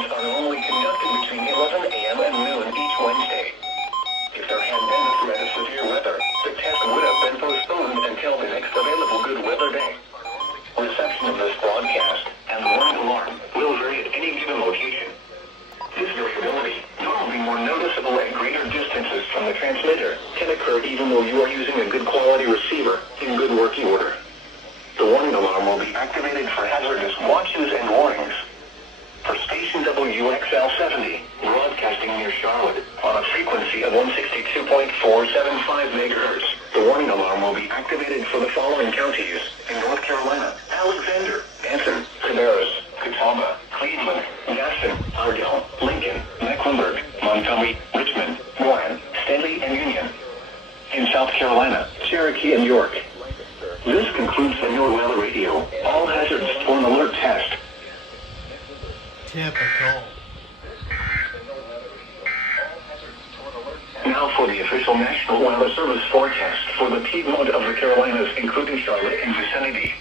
assessments are normally conducted between 11 a.m. and noon each Wednesday. If there had been a threat of severe weather, the test would have been postponed until the next available good weather day. Reception of this broadcast and the warning alarm will vary at any given location. This variability, normally more noticeable at greater distances from the transmitter, can occur even though you are using a good quality receiver in good working order. The warning alarm will be activated for hazardous watches and warnings. For station WXL 70, broadcasting near Charlotte on a frequency of 162.475 MHz, the warning alarm will be activated for the following counties in North Carolina: Alexander, Benson, Cabarrus, Catawba, Cleveland, Gaston, Ardell, Lincoln, Mecklenburg, Montgomery, Richmond, Warren, Stanley, and Union. In South Carolina, Cherokee and York. This concludes the NOAA Weather Radio. All hazards for an alert test. Typical. Now for the official National Weather Service forecast for the Piedmont of the Carolinas, including Charlotte and vicinity.